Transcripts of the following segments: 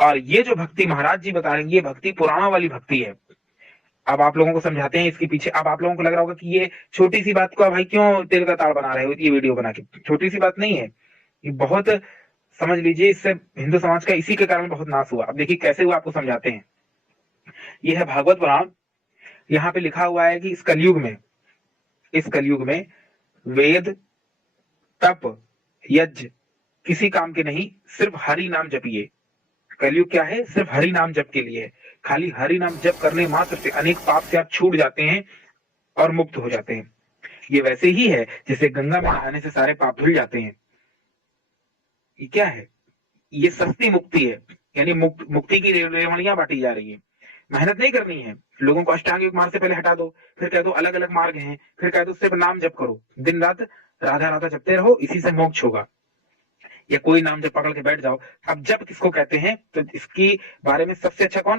और ये जो भक्ति महाराज जी बता रहे हैं, ये भक्ति पुराणा वाली भक्ति है। अब आप लोगों को समझाते हैं इसके पीछे। अब आप लोगों को लग रहा होगा कि ये छोटी सी बात को भाई क्यों तिल का ताड़ बना रहे हो, ये वीडियो बना के। छोटी सी बात नहीं है, ये बहुत, समझ लीजिए, इससे हिंदू समाज का इसी के कारण बहुत नाश हुआ। अब देखिए कैसे हुआ, आपको समझाते हैं। ये है भागवत पुराण। यहाँ पे लिखा हुआ है कि इस कलयुग में वेद, तप, यज्ञ किसी काम के नहीं, सिर्फ हरि नाम जपिए। कलयुग क्या है, सिर्फ हरि नाम जप के लिए है। खाली हरि नाम जप करने मात्र से अनेक पाप से आप छूट जाते हैं और मुक्त हो जाते हैं। ये वैसे ही है जैसे गंगा में नहाने से सारे पाप धुल जाते हैं। ये क्या है, ये सस्ती मुक्ति है। यानी मुक्ति की रेवड़ियां बांटी जा रही है। मेहनत नहीं करनी है लोगों को। अष्टांग योग मार्ग से पहले हटा दो, फिर कह दो अलग अलग मार्ग हैं, फिर कह दो सिर्फ नाम जप करो, दिन रात राधा राधा जपते रहो, इसी से मोक्ष होगा। या कोई नाम जब पकड़ के बैठ जाओ। अब जप किसको कहते हैं, तो इसकी बारे में सबसे अच्छा कौन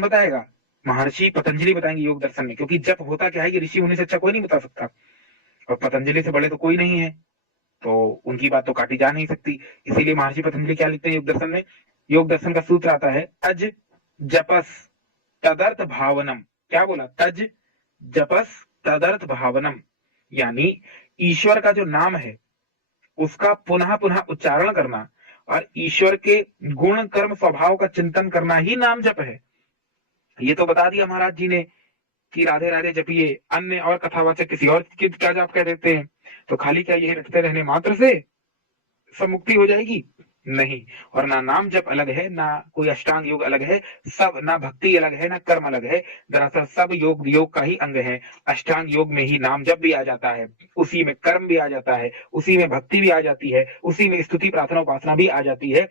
बताएगा, महर्षि पतंजलि बताएंगे योग दर्शन में। क्योंकि जप होता क्या है, ये ऋषि मुनि से अच्छा कोई नहीं बता सकता, और पतंजलि से बड़े तो कोई नहीं है, तो उनकी बात तो काटी जा नहीं सकती। इसीलिए महर्षि पतंजलि क्या लिखते हैं योग दर्शन में, योग दर्शन का सूत्र आता है, तज जपस तदर्थ भावनम। क्या बोला, तज जपस तदर्थ भावनम। यानी ईश्वर का जो नाम है उसका पुनः पुनः उच्चारण करना और ईश्वर के गुण कर्म स्वभाव का चिंतन करना ही नाम जप है। ये तो बता दिया महाराज जी ने कि राधे राधे जपिए, अन्य और कथावाचक किसी और की क्या जाप कह देते हैं। तो खाली क्या ये रटते रहने मात्र से सब मुक्ति हो जाएगी? नहीं। और ना नाम जप अलग है, ना कोई अष्टांग योग अलग है, सब, ना भक्ति अलग है, ना कर्म अलग है। दरअसल सब योग का ही अंग है। अष्टांग योग में ही नाम जप भी आ जाता है, उसी में कर्म भी आ जाता है, उसी में भक्ति भी आ जाती है, उसी में स्तुति प्रार्थना उपासना भी आ जाती है।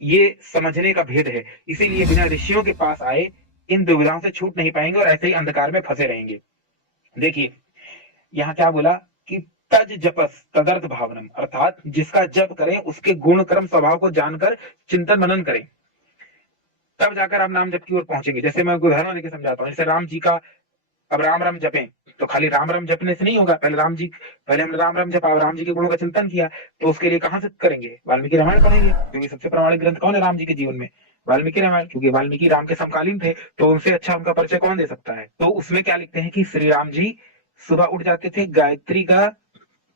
ये समझने का भेद है। इसीलिए बिना ऋषियों के पास आए इन दुविधाओं से छूट नहीं पाएंगे और ऐसे ही अंधकार में फंसे रहेंगे। देखिए यहाँ क्या बोला कि तज जपस तदर्थ भावनम, अर्थात जिसका जप करें उसके गुण कर्म स्वभाव को जानकर चिंतन मनन करें, तब जाकर आप नाम जप की ओर पहुंचेंगे। जैसे मैं उदाहरण देकर समझाता हूँ, जैसे राम जी का, अब राम राम जपें तो खाली राम राम जपने से नहीं होगा। पहले हमने राम राम जपा, राम जी के गुणों का चिंतन किया, तो उसके लिए कहाँ से करेंगे, वाल्मीकि रामायण पढ़ेंगे, क्योंकि सबसे प्रामाणिक ग्रंथ कौन है राम जी के जीवन में, वाल्मीकि रामायण। क्योंकि वाल्मीकि राम के समकालीन थे, तो उनसे अच्छा उनका परिचय कौन दे सकता है। तो उसमें क्या लिखते हैं कि श्री राम जी सुबह उठ जाते थे, गायत्री का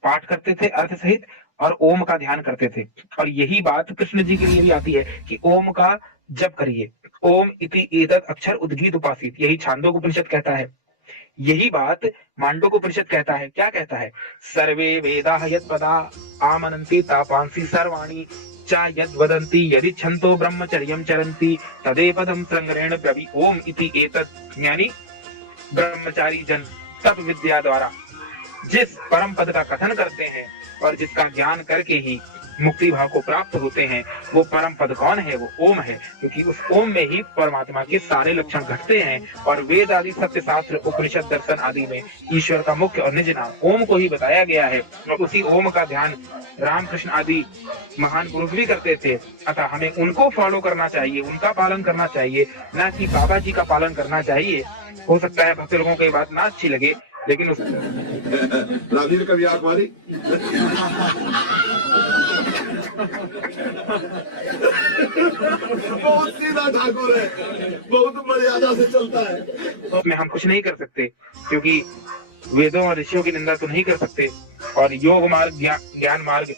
पाठ करते थे अर्थ सहित, और ओम का ध्यान करते थे। और यही बात कृष्ण जी के लिए भी आती है कि ओम का जप करिए। ओम इति एतत् अक्षर उद्गीत उपासित, यही छांदोग्य उपनिषद कहता है। यही बात मांडव्य उपनिषद कहता है। क्या कहता है, सर्वे वेदाः यत्पदा आमनन्ति तापांसि सर्वाणि च यद्वदन्ति यदि छन्तो ब्रह्मचर्यं चरन्ति तदेपदं संग्रहेण ब्रवी ओम इति एतत्। यानी ब्रह्मचारी जन तप विद्या द्वारा जिस परम पद का कथन करते हैं और जिसका ज्ञान करके ही मुक्ति भाव को प्राप्त होते हैं, वो परम पद कौन है, वो ओम है। क्योंकि उस ओम में ही परमात्मा के सारे लक्षण घटते हैं, और वेद आदि सत्य शास्त्र उपनिषद दर्शन आदि में ईश्वर का मुख्य और निज नाम ओम को ही बताया गया है। और उसी ओम का ध्यान रामकृष्ण आदि महान पुरुष भी करते थे। अतः हमें उनको फॉलो करना चाहिए, उनका पालन करना चाहिए, न कि बाबा जी का पालन करना चाहिए। हो सकता है भक्त लोगों को ये बात ना अच्छी लगे, लेकिन उस राजीव कभी आंख मारी बहुत सीधा ठाकुर है, बहुत मर्यादा से चलता है। उसमें हम कुछ नहीं कर सकते, क्योंकि वेदों और ऋषियों की निंदा तो नहीं कर सकते। और योग मार्ग ज्ञान मार्ग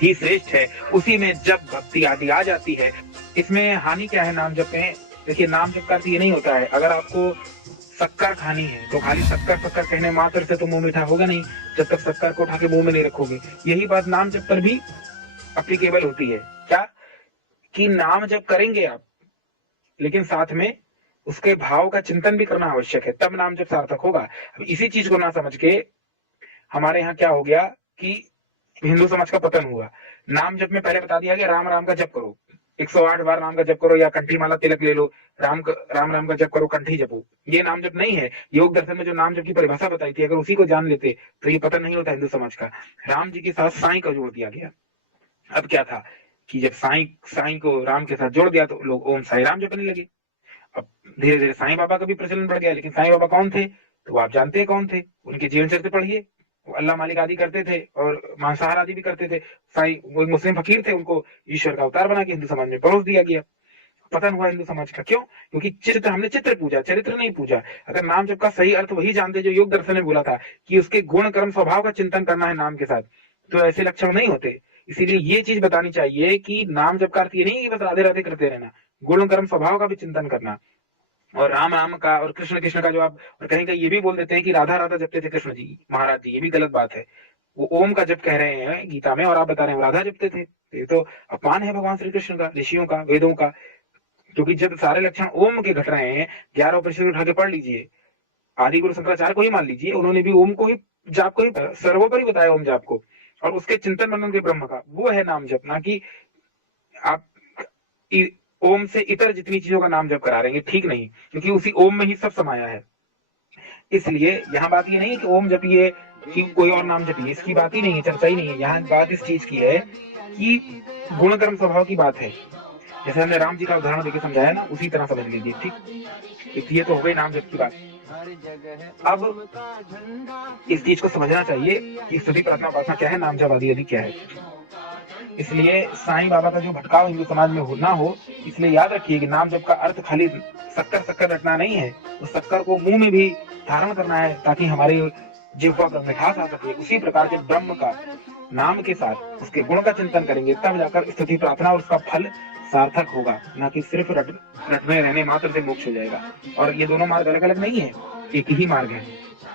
ही श्रेष्ठ है। उसी में जब भक्ति आदि आ जाती है। इसमें हानि क्या है नाम जप में? देखिए नाम जप का ये नहीं होता है, अगर आपको शक्कर खानी है तो खाली शक्कर शक्कर कहने मात्र से तो मुंह मीठा होगा नहीं, जब तक शक्कर को उठा के मुंह में नहीं रखोगे। यही बात नाम जप पर भी अप्लीकेबल होती है। क्या कि नाम जप करेंगे आप, लेकिन साथ में उसके भाव का चिंतन भी करना आवश्यक है, तब नाम जप सार्थक होगा। अब इसी चीज को ना समझ के हमारे यहाँ क्या हो गया कि हिंदू समाज का पतन हुआ। नाम जप में पहले बता दिया गया राम राम का जप करो, 108 बार नाम का जप करो, या कंठी माला तिलक ले लो, राम राम का जप करो, कंठी जपो। ये नाम जप नहीं है। योग दर्शन में जो नाम जप की परिभाषा बताई थी, अगर उसी को जान लेते तो ये पतन नहीं होता हिंदू समाज का। राम जी के साथ साईं का जोड़ दिया गया। अब क्या था कि जब साईं को राम के साथ जोड़ दिया तो लोग ओम साई राम जपने लगे। अब धीरे धीरे साईं बाबा का भी प्रचलन बढ़ गया। लेकिन साईं बाबा कौन थे, तो आप जानते हैं कौन थे, उनके जीवन चरित्र पढ़िए। वो अल्लाह मालिक आदि करते थे और मांसाहार आदि भी करते थे। साईं वो मुस्लिम फकीर थे, उनको ईश्वर का अवतार बना के हिंदू समाज में परोस दिया गया। पतन हुआ हिंदू समाज का। क्यों? क्योंकि चित्र, हमने चित्र पूजा, चरित्र नहीं पूजा। अगर नाम जप का सही अर्थ वही जानते जो योग दर्शन ने बोला था कि उसके गुण कर्म स्वभाव का चिंतन करना है नाम के साथ, तो ऐसे लक्षण नहीं होते। इसीलिए ये चीज बतानी चाहिए कि नाम जप का अर्थ ये नहीं कि बस राधे राधे करते रहना, गुण कर्म स्वभाव का भी चिंतन करना। और राम राम का और कृष्ण कृष्ण का जो आप और कहीं कहीं ये भी बोल देते हैं कि राधा राधा जपते थे कृष्ण जी महाराज जी, ये भी गलत बात है। वो ओम का जप कह रहे हैं गीता में, और आप बता रहे हैं राधा जपते थे। ये तो अपमान है भगवान श्री कृष्ण का, ऋषियों का, वेदों का। क्योंकि जब सारे लक्षण ओम के घट रहे हैं, 11 उपनिषद उठा के पढ़ लीजिए, आदि गुरु शंकराचार्य को ही मान लीजिए, उन्होंने भी ओम को ही, जाप को ही सर्वोपरि बताया ओम जाप को, और उसके चिंतन मनन के ब्रह्म का वो है नाम जप, ना कि आप ओम से इतर जितनी चीजों का नाम जप करा रहे हैं। ठीक नहीं, क्योंकि उसी ओम में ही सब समाया है। इसलिए यहाँ बात ये नहीं है कि ओम जपिए कि कोई और नाम जपिए, इसकी बात ही नहीं है, चर्चा ही नहीं है। यहाँ बात इस चीज की है कि गुण कर्म स्वभाव की बात है। जैसे हमने राम जी का उदाहरण देकर समझाया ना, उसी तरह समझ लीजिए। ठीक, ये तो हो गई नाम जप की बात। अब इस चीज को समझना चाहिए कि स्तुति प्रार्थना उपासना क्या है, नाम जप आदि आदि क्या है। इसलिए साईं बाबा का जो भटकाव हिंदू समाज में ना हो, इसलिए याद रखिए कि नाम जप का अर्थ खाली शक्कर शक्कर रखना नहीं है, उस शक्कर को मुंह में भी धारण करना है ताकि हमारी जिह्वा पर मिठास आ सके। उसी प्रकार के ब्रह्म का नाम के साथ उसके गुण का चिंतन करेंगे, तब जाकर स्तुति प्रार्थना और उसका फल सार्थक होगा, ना कि सिर्फ रटने रहने मात्र से मोक्ष हो जाएगा। और ये दोनों मार्ग अलग अलग नहीं है, एक ही मार्ग है।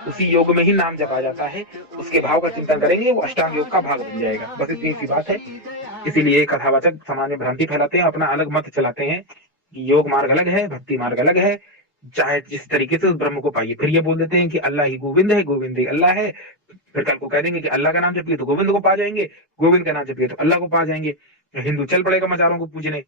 उसी योग में ही नाम जपा जाता है, उसके भाव का चिंतन करेंगे, वो अष्टांग योग का भाग बन जाएगा। बस इतनी सी बात है। इसीलिए कथावाचक समाज में भ्रांति फैलाते हैं, अपना अलग मत चलाते हैं कि योग मार्ग अलग है, भक्ति मार्ग अलग है, चाहे जिस तरीके से उस ब्रह्म को पाइए। फिर ये बोल देते हैं कि अल्लाह ही गोविंद है, गोविंद ही अल्लाह है। फिर कल को कह देंगे कि अल्लाह का नाम जपिए तो गोविंद को पा जाएंगे, गोविंद का नाम जपिए तो अल्लाह को पा जाएंगे। हिंदू चल पड़ेगा मजारों को पूजने।